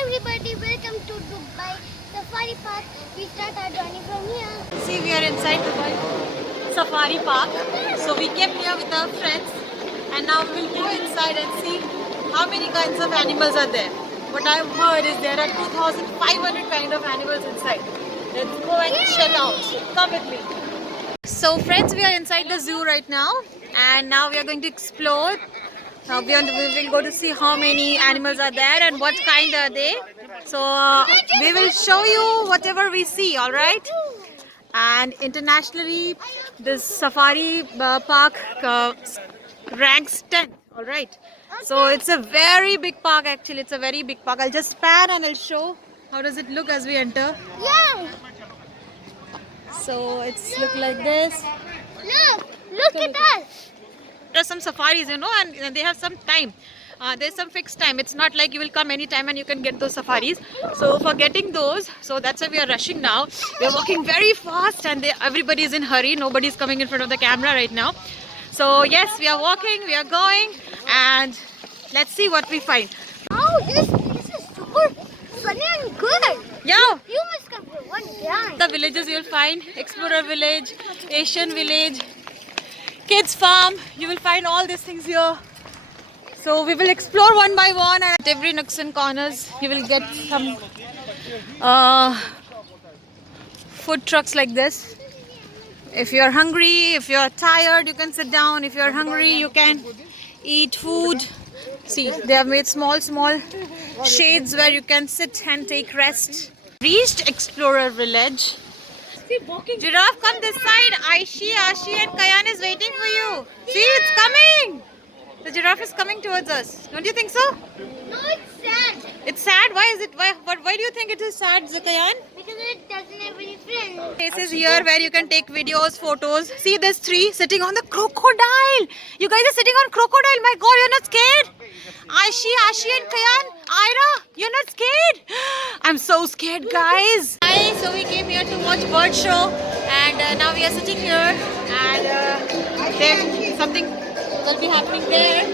everybody, welcome to Dubai Safari Park. We start our journey from here. See, we are inside Dubai Safari Park. So we came here with our friends and now we will go inside and see how many kinds of animals are there. What I've heard is there are 2,500 kind of animals inside. Let's go and check out. Come with me. So friends, we are inside the zoo right now and now we are going to explore. Now we will go to see how many animals are there and what kind are they. So we will show you whatever we see, alright? And internationally, this safari park ranks 10th, alright? So it's a very big park actually, it's a very big park. I'll just pan and I'll show how does it look as we enter. Yeah! So it's look like this. Look at us! There's some safaris, you know, and they have some time. There's some fixed time. It's not like you will come anytime and you can get those safaris. So for getting those, so that's why we are rushing now. We are walking very fast and everybody is in hurry. Nobody's coming in front of the camera right now. So yes, we are walking, we are going, and let's see what we find. Oh, this is super funny and good. Yeah. You must come here one time. The villages you'll find, Explorer Village, Asian Village, Kids Farm, you will find all these things here. So we will explore one by one, and at every nooks and corners you will get some food trucks like this. If you are hungry, if you are tired, you can sit down. If you are hungry, you can eat food. See, they have made small shades where you can sit and take rest. Reached Explorer Village. Giraffe, come this side. Aishi, Ashi and Kayan is waiting for you. See, it's coming. The giraffe is coming towards us. Don't you think so? No, it's sad. It's sad? Why is it? Why do you think it is sad, Zakayan? Because it doesn't have any friends. Places here where you can take videos, photos. See this tree sitting on the crocodile. You guys are sitting on crocodile. My God, you're not scared? Aishi, Ashi and Kayan, Ira, you're not scared? I'm so scared, guys. Hi, so we came here to watch bird show and now we are sitting here and there something will be happening there.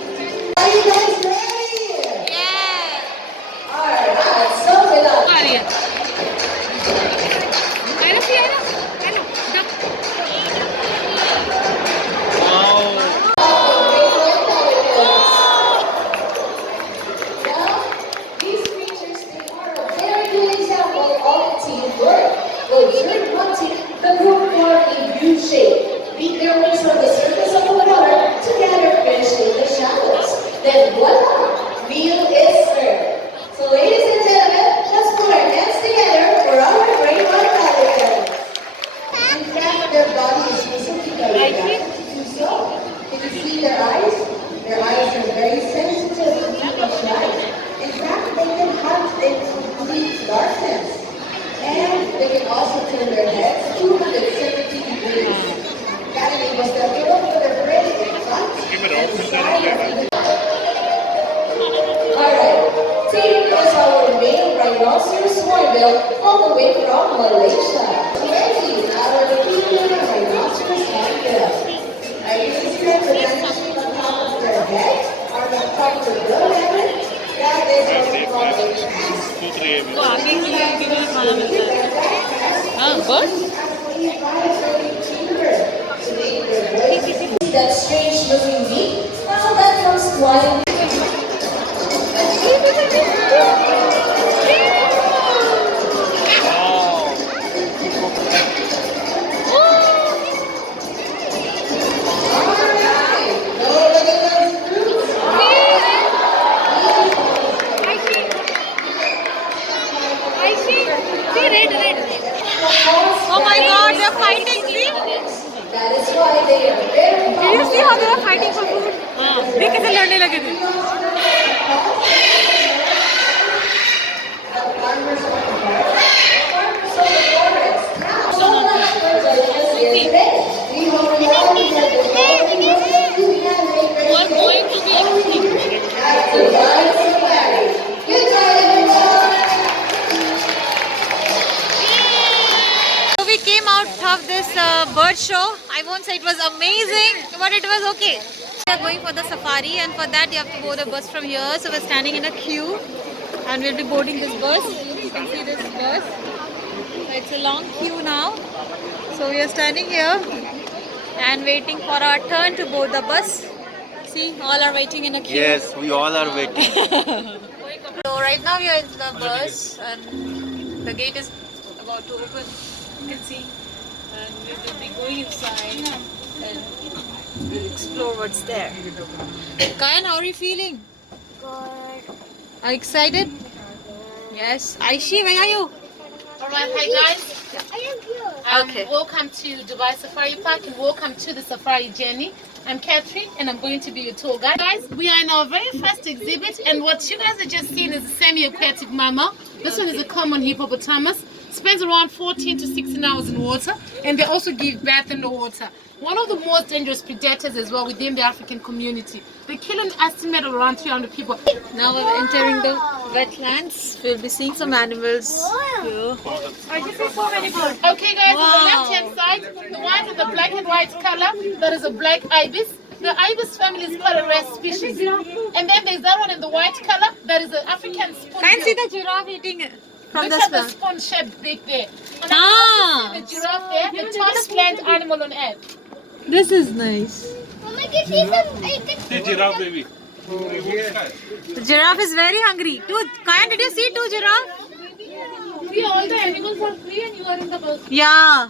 Are you guys ready? Yeah. Alright, so with us. These creatures, they are a very good example of teamwork. Observe one team, the group form in U shape. Beat their wings on the surface of the water, together finishing the shadows. Then voila, meal is served. So ladies and gentlemen, let's put our hands together for our rainbow pelicans. In fact, their body is specifically adapted to do so. Can you see their eyes? Their eyes are very sensitive to each light. In fact, they can hunt in complete darkness. And they can also turn their heads 270 degrees. That enables them to look for their prey in front and side of the. Alright, Cheeta is our main rhinoceros hornbill all the way from Malaysia. Ready, our premium rhinoceros hornbill. Are you interested in the shape on top of their head? Are the top of the bill heaven? That is what we call a crest. That strange looking beak, well, that comes flying. Oh my God, they're fighting. See? That is why they are very Did you see how they were fighting for food? देख कैसे लड़ने लगे थे. So we came out of this bird show. I won't say it was amazing, but it was okay. We are going for the safari, and for that you have to board a bus from here. So we're standing in a queue and we'll be boarding this bus. You can see this bus. It's a long queue now. So we are standing here and waiting for our turn to board the bus. See, all are waiting in a queue. Yes, we all are waiting. So right now we are in the bus and the gate is about to open. You can see, and we will be going inside and we'll explore what's there. Kayan, how are you feeling? Good. Are you excited? Yes. Aishi, where are you? Alright, hi guys. I am here. Okay. Welcome to Dubai Safari Park and welcome to the safari journey. I'm Catherine and I'm going to be your tour guide. Guys, we are in our very first exhibit and what you guys have just seen is a semi-aquatic mammal. This one is a common hippopotamus. Spends around 14 to 16 hours in water and they also give birth in the water. One of the most dangerous predators as well within the African community. They kill an estimate of around 300 people. Now we're entering the wetlands. We'll be seeing some animals here. I just see so many birds. Okay guys, on the left hand side, the one with the black and white color, that is a black ibis. The ibis family is quite a rare species. And then there's that one in the white color, that is an African spoon. Can see the giraffe eating from Look the at the spoon. spoon-shaped beak there. And Ah. the giraffe there, the tallest land animal on earth. This is nice. Mama, can see some. I can The giraffe baby. The giraffe is very hungry. Kayan, did you see two giraffe? See, all the animals are free and you are in the bus. Yeah.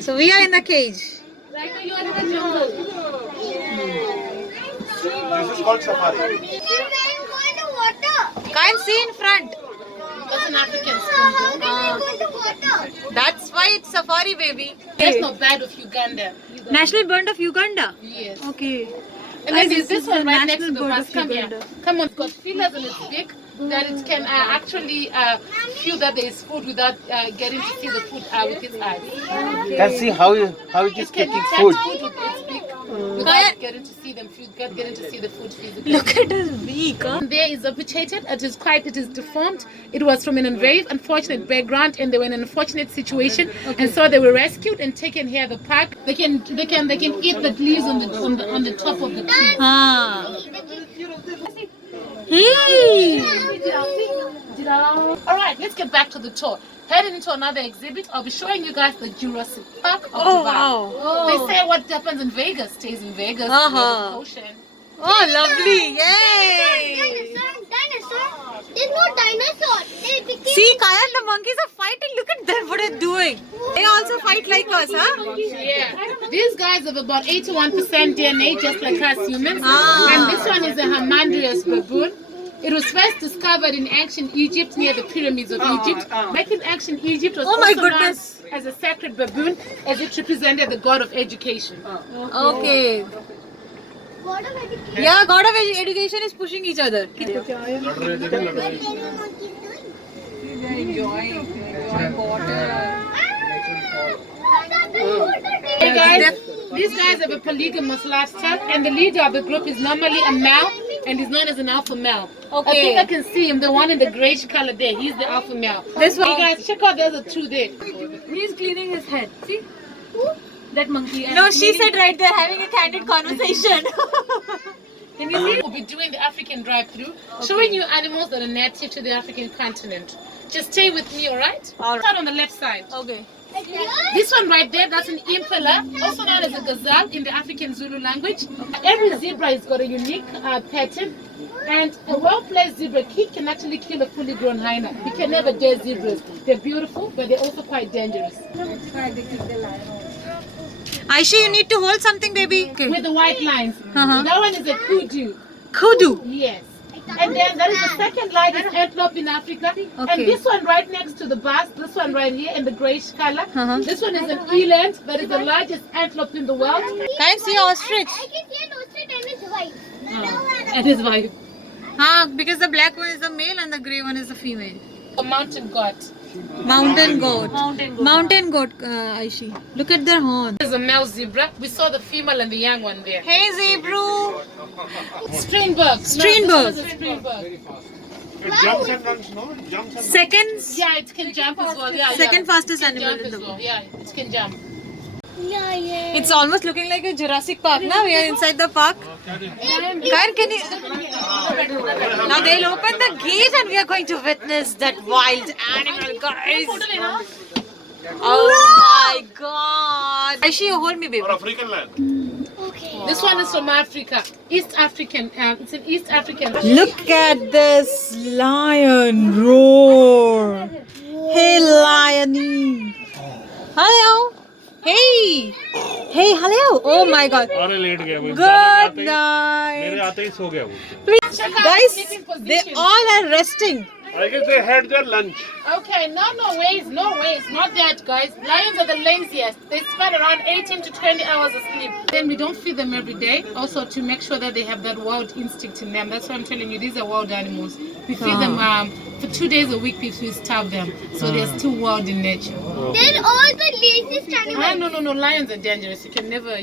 So we are in the cage. Right now you are in the jungle. This is called safari. I'm going to water. Kayan, see in front. That's an African How spoon. can we go to water? That's why it's safari, baby. That's not bad of Uganda. National Bird of Uganda. Yes. Okay. And then Guys, there's this one right next to the National Bird bus. of Come here. Uganda. Come on. It's got feelers in its beak that it can actually feel that there is food without getting to see the food with its eyes. Can see how it is It can taking detect food. food with its beak without getting to see them food, getting to see the food physically. Look at his beak. Huh? There is amputated. It is deformed. It was from an very unfortunate background, and they were in an unfortunate situation, and so they were rescued and taken here at the park. They can eat the leaves on the top of the tree. Ah. Hey. All right, let's get back to the tour. Heading into another exhibit, I'll be showing you guys the Jurassic Park of Oh, Dubai. wow. They say what happens in Vegas stays in Vegas. Uh-huh. The ocean. Oh, lovely. Yay. Dinosaur. There's no dinosaur. They became. See, Kayan, the monkeys are fighting. Look at them. What they're doing. They also fight like us, huh? Yeah. These guys have about 81% DNA, just like us humans. Ah. And this one is a Hamadryas baboon. It was first discovered in ancient Egypt near the pyramids of Egypt. Back in ancient Egypt was Oh my also known goodness. as a sacred baboon, as it represented the god of education. Okay. God of education. Yeah, God of education is pushing each other. What are monkeys doing? Hey guys, these guys have a polygamous lifestyle, and the leader of the group is normally a male and is known as an alpha male. Okay. I think I can see him, the one in the grayish color there. He's the alpha male. This one. Hey guys, check out the other two there. He's cleaning his head. See? That monkey. No, she said right there having a candid conversation. Can you see? We'll be doing the African drive-through, showing you animals that are native to the African continent. Just stay with me, alright? All right. Start on the left side. Okay. This one right there, that's an impala, also known as a gazelle in the African Zulu language. Every zebra has got a unique pattern, and a well-placed zebra kid can actually kill a fully grown hyena. You can never dare zebras. They're beautiful, but they're also quite dangerous. Aishi, you need to hold something, baby. Okay. With the white lines. Uh-huh. That one is a kudu. Kudu. Yes. And then there is the second largest antelope in Africa. Okay. And this one right next to the bus, this one right here in the grayish color. Uh-huh. This one is an eland that is the largest antelope in the world. Can you see ostrich? I can see an ostrich and his wife. And his wife. Because the black one is the male and the grey one is the female. A mountain goat. Mountain goat. Mountain goat, Aishi. Look at their horn. There's a male zebra. We saw the female and the young one there. Hey, zebra. Stringburg. Stringburg. No, this one is a Stringburg. It jumps and runs, no? It jumps and Seconds. Yeah, it can jump as well. Yeah, Second yeah. fastest It can animal jump in the as well. world. Yeah, it can jump. Lion. It's almost looking like a Jurassic Park. Now we are inside the park. Kayan, can you? Now they'll open the gate and we are going to witness that wild animal, guys. Oh my God! Aishi, you hold me, baby. Or African land. Okay. This one is from Africa. East African. It's an East African. Look at this lion roar. Hey, liony. Hello. Hey. Hey, hello. Oh my God. अरे late गया वो. Good मेरे night. आते ही सो गया वो. Please, Check out guys, the sleeping they position. all are resting. I guess they had their lunch. Okay, no ways, not that, guys. Lions are the laziest. They spend around 18 to 20 hours asleep. Then we don't feed them every day, also to make sure that they have that wild instinct in them. That's why I'm telling you, these are wild animals. We feed them for 2 days a week if we starve them, so they're still wild in nature. They're all the laziest animals. No, lions are dangerous. You can never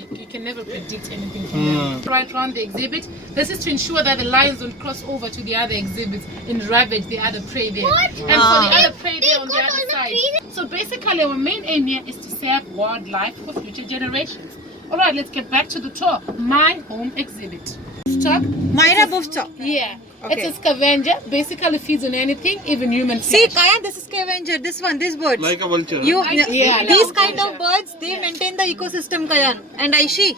predict anything from them. Right around the exhibit, this is to ensure that the lions don't cross over to the other exhibits and ravage the other prey there. What? And for the other prey there on the got all other the side. trees. So basically our main aim here is to save wildlife for future generations. Alright, let's get back to the tour. My home exhibit. Stock. Myra Buffalo. Yeah. Okay. It's a scavenger. Basically feeds on anything, even human See, flesh. Kayan, this is scavenger. This one, these birds. Like a vulture. You, Yeah, these like kind of birds, they maintain the ecosystem, Kayan. And Aishi,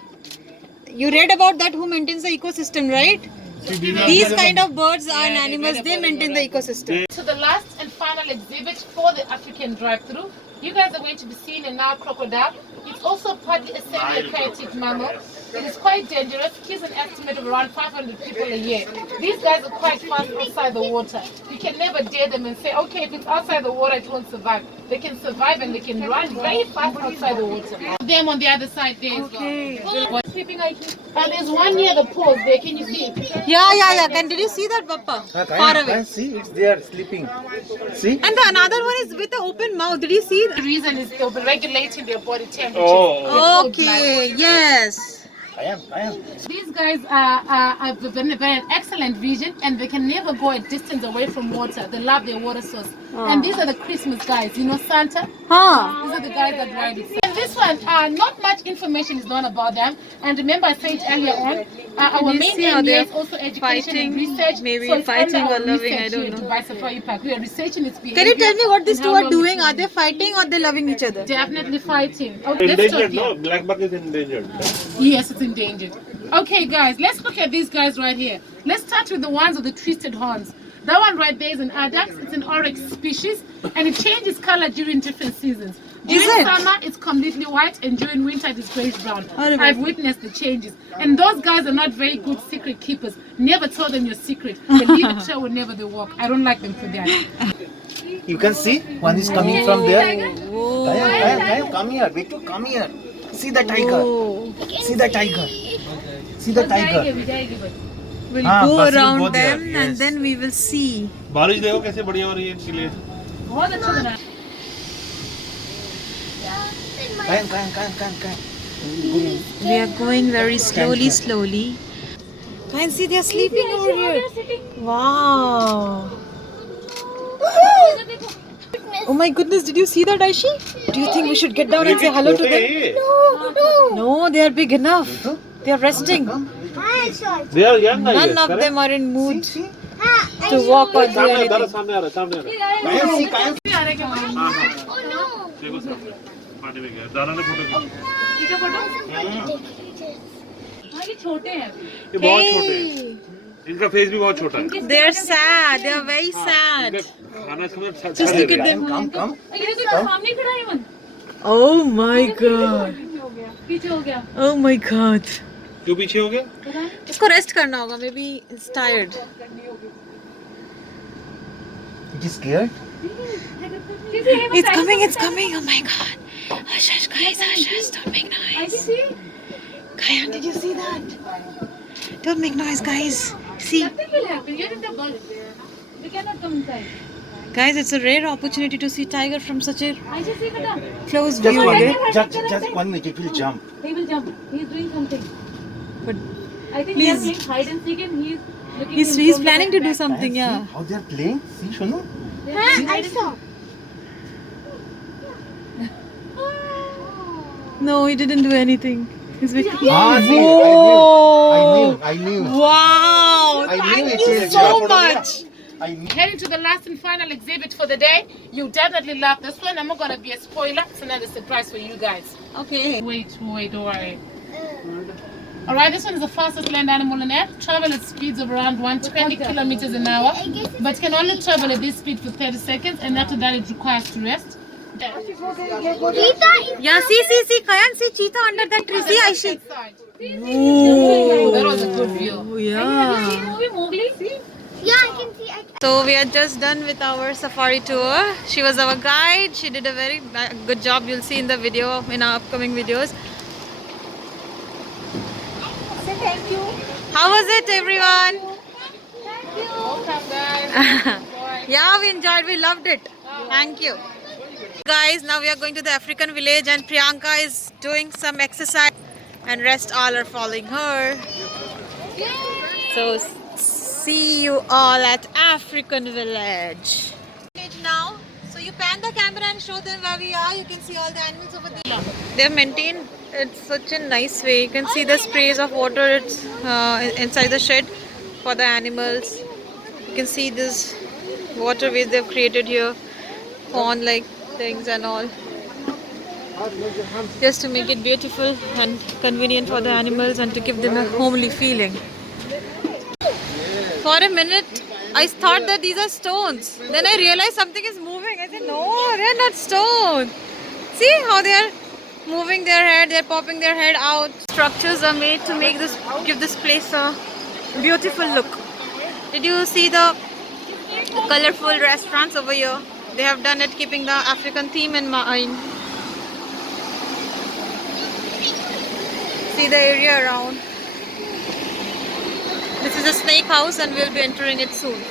you read about that who maintains the ecosystem, right? These kind of birds and animals, they maintain the ecosystem. To the last and final exhibit for the African drive-through. You guys are going to be seeing a Nile crocodile. It's also partly a semi-aquatic mammal. It is quite dangerous. Kills an estimate of around 500 people a year. These guys are quite fast outside the water. You can never dare them and say, okay, if it's outside the water, it won't survive. They can survive and they can run very fast outside the water. Them on the other side there as well. What's sleeping like this? And there's one near the post there. Can you see it? Yeah. Did you see that, Papa? Far away. See, it's there sleeping. See? And the another one is with the open mouth. Did you see? The reason is they'll be regulating their body temperature. Oh. Okay, yes. I am. These guys have an excellent vision and they can never go a distance away from water. They love their water source. And these are the Christmas guys. You know Santa? Huh. These are the guys that ride it. And this one, not much information is known about them. And remember I said earlier on, our you main see how aim here they're is also education fighting? and research. Maybe so it's fighting under or our loving, research I don't here know. to Dubai Safari Park. We are researching its behavior. Can you tell me what these and two how are long doing? it's Are they fighting or they loving each other? Definitely fighting. Okay, let's Endangered, stop no? here. Black buck is endangered. Yes, it's endangered. Okay, guys, let's look at these guys right here. Let's start with the ones with the twisted horns. That one right there is an Adax. It's an oryx species, and it changes color during different seasons. During it? summer, it's completely white, and during winter, it is grayish brown. Horrible. I've witnessed the changes. And those guys are not very good secret keepers. Never tell them your secret. They leave it trail whenever they walk. I don't like them for that. You can see one is coming from there. Kayan, come here. Betu, come here. See the tiger. See the tiger. See the tiger. We'll हाँ, go bus will around go there, them and yes. then we will see. बारिश देखो कैसे बढ़िया हो रही है इनके लिए. बहुत अच्छा बना है. Kayan. We are going very slowly. Can see they are sleeping over here. Wow. Oh my goodness, did you see that, Aishi? Do you think we should get down and say hello to them? No, they are big enough. They are resting. They are young, I None guess, of correct? them are in mood to walk or do सामने anything. सामने आ रहा है. Oh no. देखो सामने. पानी में गया. दाना ने फोटो खींची. ये छोटे हैं. ये बहुत छोटे हैं. इनका फेस भी बहुत छोटा है. They are sad. They are very sad. खाना इसमें Just look at them. Come. ये तो सामने खड़ा है मन. Oh my god. पीछे हो गया. Oh my god. क्यों पीछे हो गया? इसको रेस्ट करना होगा. Maybe it's tired. It is scared. It's coming. Oh my god. Hush, guys. Hush. Don't make noise. Kayan, did you see that? Don't make noise, guys. See. Nothing will happen. You're in the bus. We cannot come inside. Guys, it's a rare opportunity to see tiger from such a I just see Bata. close Just view. one Okay? minute. Just 1 minute. It will jump. He will jump. He is doing something. But I think Please. he is playing hide and seek and he is looking. he's planning to do something, Kayan, yeah. see how they are playing. See, Shunu. I saw. No, he didn't do anything. He's with Ah, see, I knew. Wow! I knew Thank it you is so your- much. I knew. Heading to the last and final exhibit for the day. You definitely love this one. I'm not gonna be a spoiler. It's another surprise for you guys. Okay. Wait, don't worry. Alright, this one is the fastest land animal on earth. Travel at speeds of around 120 kilometers an hour, but can only travel at this speed for 30 seconds, and after that it requires to rest. Cheetah Yeah, see, Kayan, see cheetah under that tree. See, Aishi. That was a good view. Oh, yeah. Yeah, I can see. So we are just done with our safari tour. She was our guide. She did a very good job. You'll see in the video, in our upcoming videos. Say thank you. How was it, everyone? Welcome, guys. Yeah, we enjoyed. We loved it. Thank you. Guys, now we are going to the African village and Priyanka is doing some exercise and rest all are following her. So see you all at African village. Now, so you pan the camera and show them where we are. You can see all the animals over there. They have maintained it such a nice way. You can see the sprays of water it's, inside the shed for the animals. You can see this waterways they've created here, pond like things and all, just to make it beautiful and convenient for the animals and to give them a homely feeling. For a minute I thought that these are stones, then I realized something is moving. I said no, they are not stones. See how they are moving their head, they are popping their head out. Structures are made to make this, give this place a beautiful look. Did you see the colorful restaurants over here? They have done it keeping the African theme in mind. See the area around. This is a snake house and we'll be entering it soon.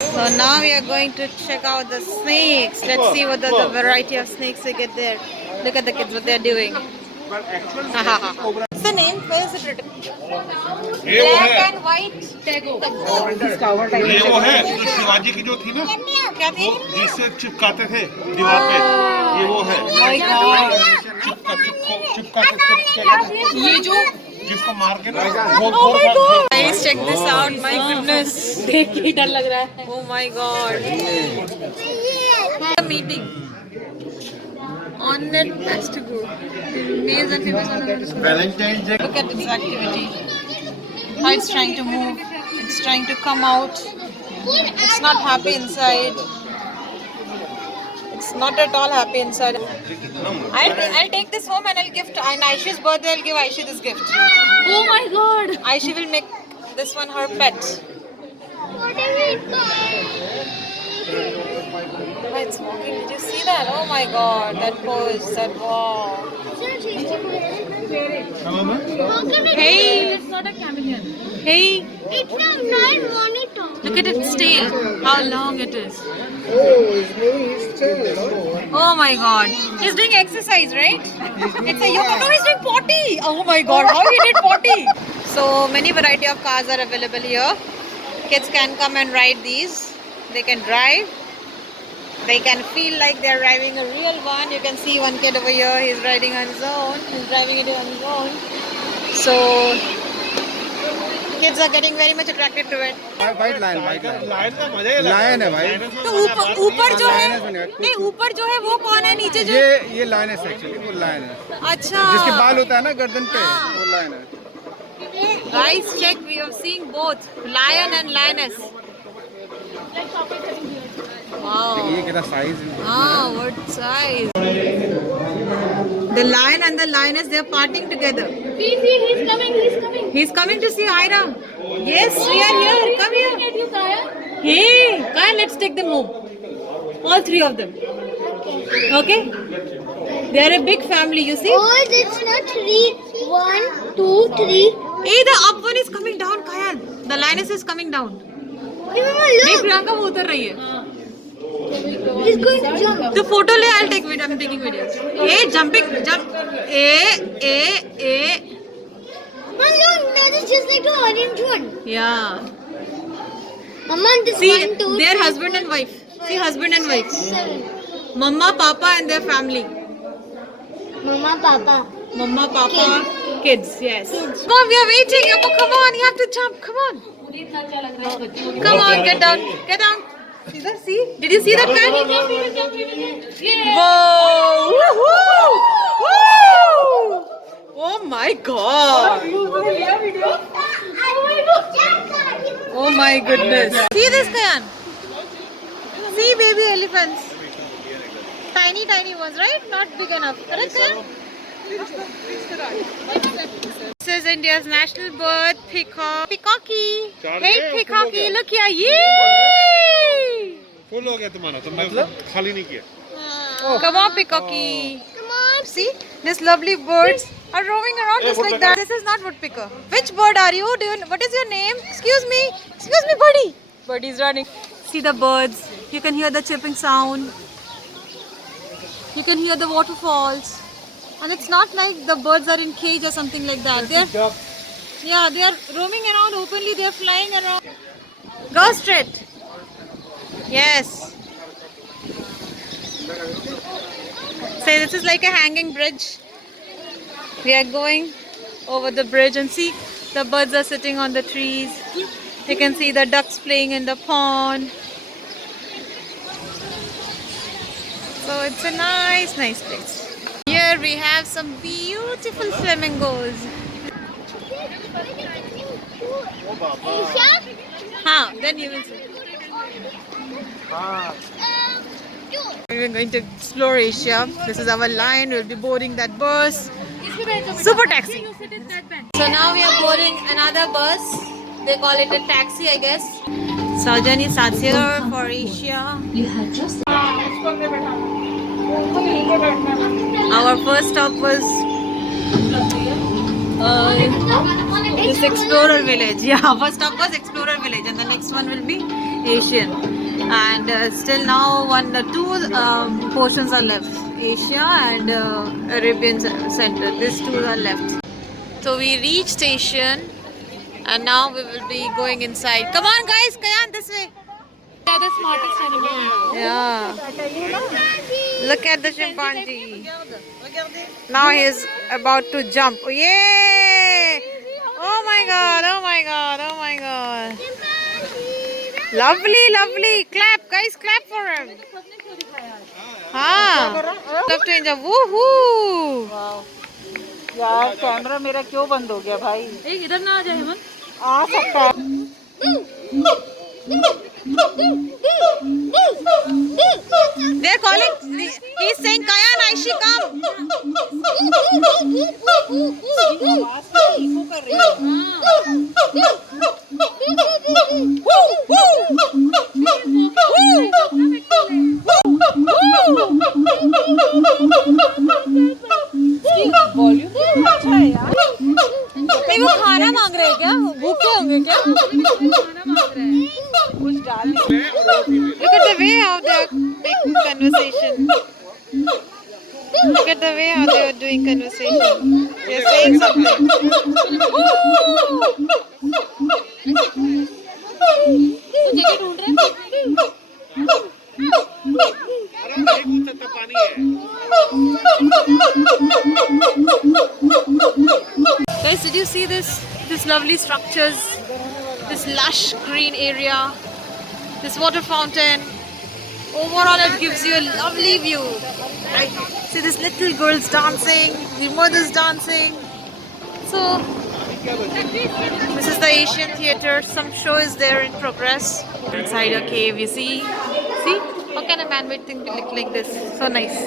So now we are going to check out the snakes. Let's see what the variety of snakes we get there. Look at the kids, what they're doing. What's the name? Where is it written? Black and white. ये वो है जो शिवाजी की जो थी ना, क्या थी? वो जिससे चिपकाते थे दीवार पे, ये वो है। ये जो जिसको मार के ना Oh my god! Guys, check this out. My goodness. देख के डर लग रहा है. Oh my god. A meeting. On net festival. Males and females on Valentine's Day. Look at its activity. How it's trying to move. It's trying to come out. It's not happy inside. It's not at all happy inside. I'll take this home and I'll gift. On Aishi's birthday, I'll give Aishi this gift. Oh my god. Aishi will make this one her pet. What is it called? Oh, it's walking. Did you see that? Oh my god, that pose, that wow. Hey, It's not a chameleon. hey, It's a nice monitor. look at its tail. How long it is. Oh my god. He's doing exercise, right? It's a yoga. No, he's doing potty. Oh my god, how he did potty. So many variety of cars are available here. Kids can come and ride these. They can drive. They can feel like they're driving a real one. You can see one kid over here. He's riding on his own. He's driving it on his own. So kids are getting very much attracted to it. White line line का मजा ही line है भाई तो ऊपर जो है नहीं ऊपर जो है वो कौन है नीचे जो ये लाइन है एक्चुअली वो लाइन है अच्छा जिसके बाल होता है ना गर्दन पे वो लाइन है guys check we are seeing both lion and lioness wow ये कितना size what size the lion and the lioness they are partying together He's coming. he's coming to see Ira yes we are here come here hey Kaya let's take them home all three of them okay they are a big family you see Oh, it's not 3. 1, 2, 3. hey the up one is coming down Kaya the lioness is coming down Hey, Mama, देख look. Priyanka वो उतर रही है He's going to jump. तो photo ले I'll take video I'm taking videos A jumping jump A Mama, look. That is just like the orange one. yeah Mama, this see 1, 2, their 3, husband and wife see husband and wife 7. mama papa and their family Mama, Papa. Mama, Papa, kids. Yes. Come on, we are waiting. Appu, come on, you have to jump. Come on. Come on, get down. Get down. See that? See? Did you see that man? Whoa! Woohoo! Woo! Oh my God! Oh my goodness! See this, Kayan? See baby elephants. Tiny, tiny ones, right? Not big enough. Correct, Kayan? This is India's national bird, peacock. Peacocky. Hey, peacocky, look here. Yay! Full हो गया तुम्हारा, तुमने उसको खाली नहीं किया. Come on, peacocky. Come on. See, these lovely birds are roaming around just like that. This is not woodpecker. Which bird are you? What is your name? Excuse me. Excuse me, birdie. Birdie is running. See the birds. You can hear the chirping sound. You can hear the waterfalls. And it's not like the birds are in cage or something like that. They are roaming around openly. They are flying around. Go straight. Yes. Say this is like a hanging bridge. We are going over the bridge and see the birds are sitting on the trees. You can see the ducks playing in the pond. So it's a nice place. Here we have some beautiful flamingos. Then you will see. We're going to explore Asia. This is our line. We'll be boarding that bus. Super taxi. So now we are boarding another bus. They call it a taxi, I guess. So our journey starts here for Asia. Our first stop was this Explorer Village. Yeah, first stop was Explorer Village, and the next one will be Asian. And still now two portions are left, Asia and Arabian Center. These two are left. So we reached Asian and now we will be going inside. Come on guys, Kayan, this way. They are the smartest animal. Yeah. Look at the chimpanzee. Now he is about to jump. Oh, yay! Oh my God, oh my God, oh my God. Lovely, lovely. Clap, guys, clap for him. Love to enjoy. Woohoo! यार camera मेरा क्यों बंद हो गया भाई? इधर ना आ जाए हेमंत. आ सकता है. They're calling. He's saying, Kayan, Aishi, come. नहीं वो खाना मांग रहे हैं क्या? भूखे होंगे क्या? Look at the way how they are making conversation. Look at the way how they are doing conversation. They are saying something. जगह ढूंढ रहे हैं. अरे नहीं कूद सकता, पानी है. Guys, did you see this lovely structures, this lush green area, this water fountain? Overall it gives you a lovely view. Right? See these little girls dancing, the mothers dancing. So this is the Asian theatre. Some show is there in progress. Inside a cave, you see? How can a man-made thing be like this? So nice.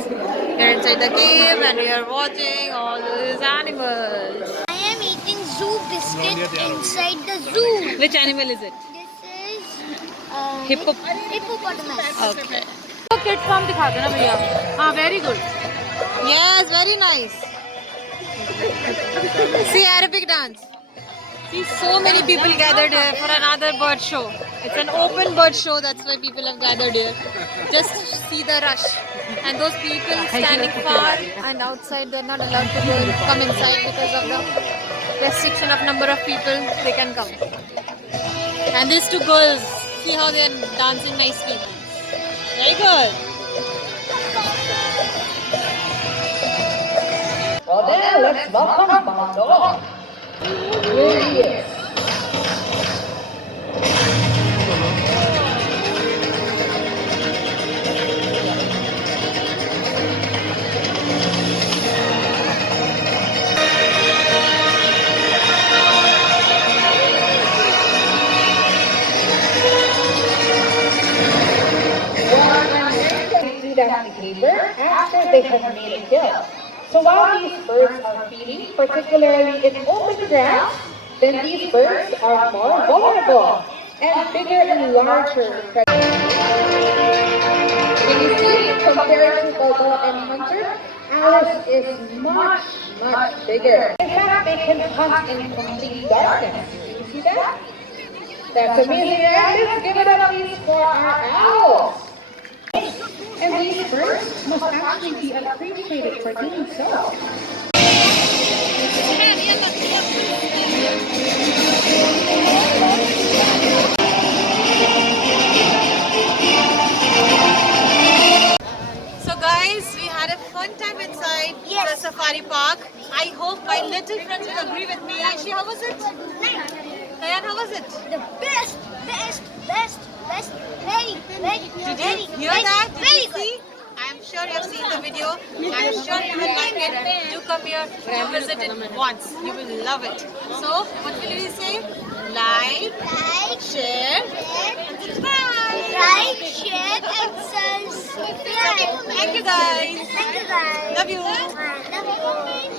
We're inside the cave and we are watching all these animals. I am eating zoo biscuit inside the zoo. Which animal is it? This is Hippopotamus. hippopotamus. Kids farm दिखा देना भैया. हाँ, very good. Yes, very nice. See Arabic dance. See so many people gathered here for another bird show. It's an open bird show, that's why people have gathered here. Just see the rush. And those people standing far and outside, they're not allowed to come inside because of the restriction of number of people they can come. And these two girls, see how they are dancing nicely. Very good. Well then, let's welcome Mando. Here he is. They do that behavior after they have made a kill. So while these birds are feeding, particularly in open grass, then these birds are more vulnerable and bigger and larger. Can you see, compared to Balboa and Hunter, Alice is much, much bigger. In fact, they can hunt in complete darkness. You see that? That's amazing, right? Let's give it up, please, for our owls. And these birds must actually be appreciated for doing so. So guys, we had a fun time inside the safari park. I hope my little friends will agree with me. Aishi, how was it? Diane, how was it? The best. Did you hear that? Did you see? I'm sure you have seen the video. I'm sure you will like it. Do come here to visit it once. You will love it. So, what will you say? Like, share, and subscribe. Like, share, and subscribe. Thank you guys. Thank you guys. Love you. Love you.